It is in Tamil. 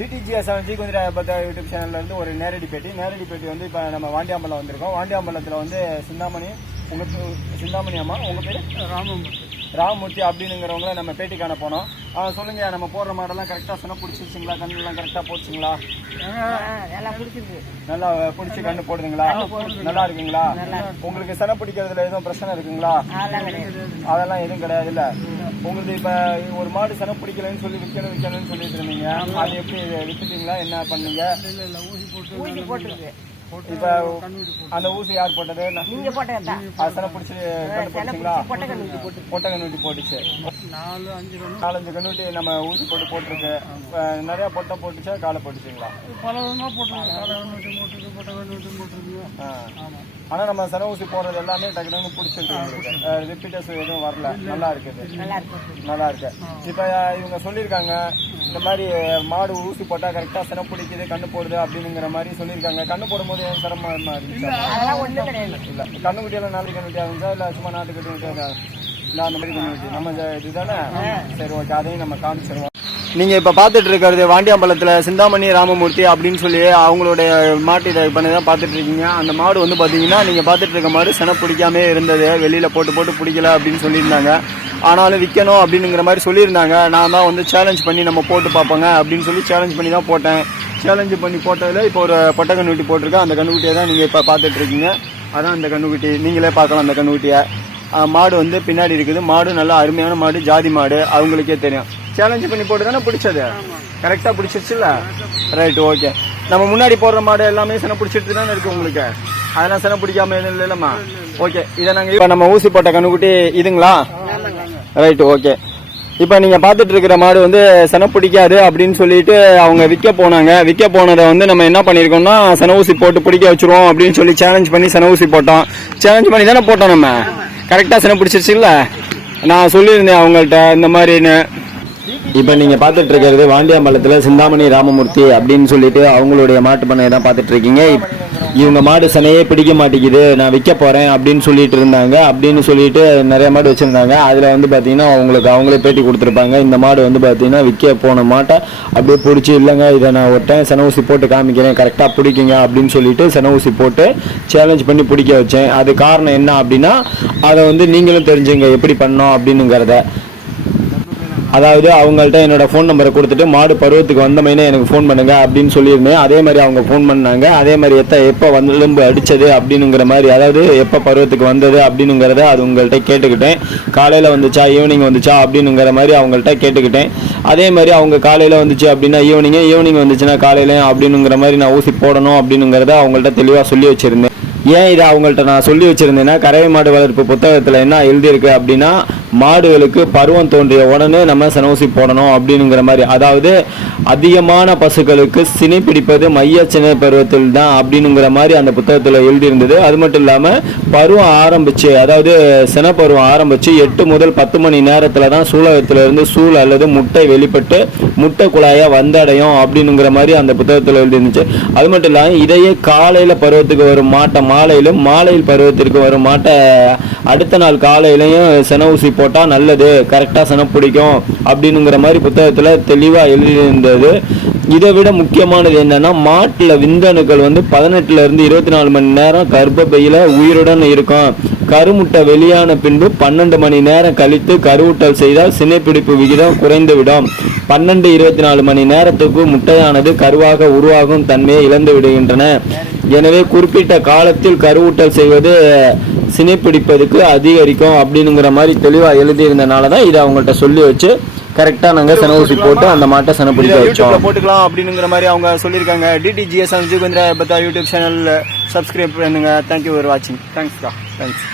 DTGS ஜி குதிரை பத்தா யூடியூப் சேனல்ல இருந்து ஒரு நேரடி பேட்டி வந்து இப்ப நம்ம வாண்டியாம்பலம் வந்திருக்கோம். வாண்டியாம்பலத்துல வந்து சிந்தாமணி, உங்க சிந்தாமணி அம்மா, உங்க பேரு ராமமூர்த்தி அப்படிங்கிறவங்கள நம்ம பேட்டி காண போனோம். சொல்லுங்க, நம்ம போடுற மாடெல்லாம் கரெக்டா சொன்ன பிடிச்சிருச்சுங்களா? கண்ணெல்லாம் கரெக்டா போச்சுங்களா? நல்லா பிடிச்சி கண்ணு போடுதுங்களா? நல்லா இருக்குங்களா? உங்களுக்கு சன பிடிக்கிறதுல எதுவும் பிரச்சனை இருக்குங்களா? அதெல்லாம் எதுவும் கிடையாது இல்ல. உங்களுக்கு இப்ப ஒரு மாடு சன பிடிக்கலன்னு சொல்லி விற்கணும்னு சொல்லிட்டு இருந்தீங்க. அது எப்படி வித்துட்டீங்களா? என்ன பண்ணீங்க? இப்ப அந்த ஊசி யார் போட்டது? நீங்க போட்டதா? சன பிடிச்சி கண்ணு போட்டுங்களா? பொட்டை கண்ணுட்டி போட்டுச்சு. 4-5 கண்ணுட்டி நம்ம ஊசி போட்டுருக்கு. நிறைய பொட்டை போட்டுச்சா காலை போட்டுச்சுங்களா? ஆனா நம்ம சன ஊசி போடுறது எல்லாமே டக்குனு பிடிச்சிருக்கு. ரிப்பீட்டர்ஸ் எதுவும் வரல. நல்லா இருக்குது, நல்லா இருக்கு. இப்ப இவங்க சொல்லியிருக்காங்க இந்த மாதிரி மாடு ஊசி போட்டா கரெக்டா சன பிடிக்குது, கண்ணு போடுது அப்படிங்கிற மாதிரி சொல்லியிருக்காங்க. கண்ணு போடும்போது சிரமமா இருந்துச்சா? இல்ல, கண்ணுக்குட்டியெல்லாம் நாலு கண்ணுட்டியா இருந்துச்சா இல்ல சும்மா நாட்டு கண்ணுட்டியா? இல்ல அந்த மாதிரி கண்ணுக்குட்டி நம்ம இதுதானே. சரி, ஓகே, அதையும் நம்ம காமிச்சிருவோம். நீங்க இப்ப பாத்துட்டு இருக்கிறது வாண்டியாம்பலத்துல சிந்தாமணி ராமமூர்த்தி அப்படின்னு சொல்லி அவங்களுடைய மாட்டு இதை பண்ணதான் பாத்துட்டு இருக்கீங்க. அந்த மாடு வந்து பாத்தீங்கன்னா நீங்க பாத்துட்டு இருக்க மாதிரி சென பிடிக்காமே இருந்தது. வெளியில போட்டு பிடிக்கல அப்படின்னு சொல்லியிருந்தாங்க. ஆனாலும் விற்கணும் அப்படிங்கிற மாதிரி சொல்லியிருந்தாங்க. நான் தான் வந்து சேலஞ்ச் பண்ணி நம்ம போட்டு பார்ப்போங்க அப்படின்னு சொல்லி சேலஞ்ச் பண்ணி தான் போட்டேன். சேலஞ்சு பண்ணி போட்டதில் இப்போ ஒரு பொட்டை கண்ணுக்குட்டி போட்டிருக்கேன். அந்த கண்ணுக்குட்டியை தான் நீங்கள் இப்போ பார்த்துட்டு இருக்கீங்க. அதான் அந்த கண்ணுக்குட்டி, நீங்களே பார்க்கலாம் அந்த கண்ணுக்குட்டியை. மாடு வந்து பின்னாடி இருக்குது. மாடு நல்லா அருமையான மாடு, ஜாதி மாடு, அவங்களுக்கே தெரியும். சேலஞ்சு பண்ணி போட்டு தானே பிடிச்சது, கரெக்டாக பிடிச்சிருச்சுல்ல? Right, okay. நம்ம முன்னாடி போடுற மாடு எல்லாமே சென பிடிச்சிட்டு தானே இருக்கு உங்களுக்கு. அதெல்லாம் சென பிடிக்காம எதுவும் இல்லைல்லம்மா? ஓகே, இதை நாங்கள் இப்போ நம்ம ஊசி போட்ட கண்ணுக்குட்டி இதுங்களா? Right, okay. இப்ப நீங்க பாத்துட்டு இருக்கிற மாடு வந்து சென பிடிக்காது அப்படின்னு சொல்லிட்டு அவங்க விற்க போனாங்க. விற்க போனதை வந்து நம்ம என்ன பண்ணிருக்கோம்னா சென ஊசி போட்டு பிடிக்க வச்சிருவோம் அப்படின்னு சொல்லி சேலஞ்ச் பண்ணி சென ஊசி போட்டோம். சேலஞ்ச் பண்ணி தானே போட்டோம். நம்ம கரெக்டா சென பிடிச்சிருச்சு இல்ல? நான் சொல்லியிருந்தேன் அவங்கள்ட்ட இந்த மாதிரின்னு. இப்ப நீங்க பாத்துட்டு இருக்கிறது வாண்டியாம்பலத்துல சிந்தாமணி ராமமூர்த்தி அப்படின்னு சொல்லிட்டு அவங்களுடைய மாட்டு பண்ணையை தான் பாத்துட்டு இருக்கீங்க. இவங்க மாடு சனையே பிடிக்க மாட்டேங்குது, நான் விற்க போறேன் அப்படின்னு சொல்லிட்டு இருந்தாங்க. அப்படின்னு சொல்லிட்டு நிறைய மாடு வச்சிருந்தாங்க. அதுல வந்து பாத்தீங்கன்னா அவங்களே பேட்டி கொடுத்துருப்பாங்க. இந்த மாடு வந்து பாத்தீங்கன்னா விற்க போன மாட்டை அப்படியே பிடிச்சி, இல்லைங்க இதை நான் ஒரு டைம் சென ஊசி போட்டு காமிக்கிறேன், கரெக்டா பிடிக்குங்க அப்படின்னு சொல்லிட்டு சென ஊசி போட்டு சேலஞ்ச் பண்ணி பிடிக்க வச்சேன். அது காரணம் என்ன அப்படின்னா அதை வந்து நீங்களும் தெரிஞ்சுங்க எப்படி பண்ணோம் அப்படின்னுங்கிறத. அதாவது அவங்கள்ட்ட என்னோட ஃபோன் நம்பரை கொடுத்துட்டு மாடு பருவத்துக்கு வந்தமைனே எனக்கு ஃபோன் பண்ணுங்க அப்படின்னு சொல்லியிருந்தேன். அதே மாதிரி அவங்க ஃபோன் பண்ணாங்க. அதே மாதிரி எப்போ வந்து எலும்பு அடித்தது அப்படிங்கிற மாதிரி, அதாவது எப்போ பருவத்துக்கு வந்தது அப்படிங்கிறத அது உங்கள்கிட்ட கேட்டுக்கிட்டேன். காலையில் வந்துச்சா ஈவினிங் வந்துச்சா அப்படிங்கிற மாதிரி அவங்கள்ட்ட கேட்டுக்கிட்டேன். அதே மாதிரி அவங்க காலையில் வந்துச்சு அப்படின்னா ஈவினிங் வந்துச்சுன்னா காலையில அப்படிங்கிற மாதிரி நான் ஊசி போடணும் அப்படிங்கிறத அவங்கள்ட்ட தெளிவாக சொல்லி வச்சுருந்தேன். ஏன் இதை அவங்கள்ட்ட நான் சொல்லி வச்சிருந்தேன்னா, கறவை மாடு வளர்ப்பு புத்தகத்தில் என்ன எழுதியிருக்கு அப்படின்னா, மாடுகளுக்கு பருவம் தோன்றிய உடனே நம்ம சென ஊசி போடணும் அப்படிங்கிற மாதிரி. அதாவது அதிகமான பசுக்களுக்கு சினை பிடிப்பது மைய சினை பருவத்தில் தான் அப்படிங்கிற மாதிரி அந்த புத்தகத்தில் எழுதியிருந்தது. அது மட்டும் இல்லாமல் பருவம் ஆரம்பிச்சு, அதாவது சென பருவம் ஆரம்பிச்சு 8 முதல் 10 மணி நேரத்தில் தான் சூலகத்திலிருந்து சூழ் அல்லது முட்டை வெளிப்பட்டு முட்டை குழாயா வந்தடையும் அப்படிங்கிற மாதிரி அந்த புத்தகத்தில் எழுதிருந்துச்சு. அது மட்டும் இல்லாமல் இதையே காலையில் பருவத்துக்கு வரும் மாட்டை மாலையிலும், மாலையில் பருவத்திற்கு வரும் மாட்டை அடுத்த நாள் காலையிலையும் சென ஊசி போட்டா நல்லது, கரெக்டா சென பிடிக்கும் அப்படிங்கிற மாதிரி புத்தகத்துல தெளிவா எழுதியிருந்தது. இதை விட முக்கியமானது என்னன்னா, மாட்டுல விந்தணுக்கள் வந்து 18 இருந்து 24 மணி நேரம் கர்ப்பப்பையில உயிருடன் இருக்கும். கருமுட்டை வெளியான பின்பு 12 மணி நேரம் கழித்து கருவுட்டல் செய்தால் சினைப்பிடிப்பு விகிதம் குறைந்துவிடும். 12-24 மணி நேரத்துக்கு முட்டையானது கருவாக உருவாகும் தன்மையை இழந்து விடுகின்றன. எனவே குறிப்பிட்ட காலத்தில் கருவுட்டல் செய்வது சினைப்பிடிப்பதுக்கு அதிகரிக்கும் அப்படிங்கிற மாதிரி தெளிவாக எழுதியிருந்தனால தான் இதை அவங்கள்ட்ட சொல்லி வச்சு கரெக்டாக நாங்கள் சென ஊசி போட்டு அந்த மாட்டை சென பிடிக்க வச்சோம். போட்டுக்கலாம் அப்படிங்கிற மாதிரி அவங்க சொல்லியிருக்காங்க. DTGS ஜி குதிரை பத்தா யூடியூப் சேனல் சப்ஸ்கிரைப் பண்ணுங்க. தேங்க்யூ ஃபார் வாட்சிங். தேங்க்ஸ்க்கா, தேங்க்ஸ்.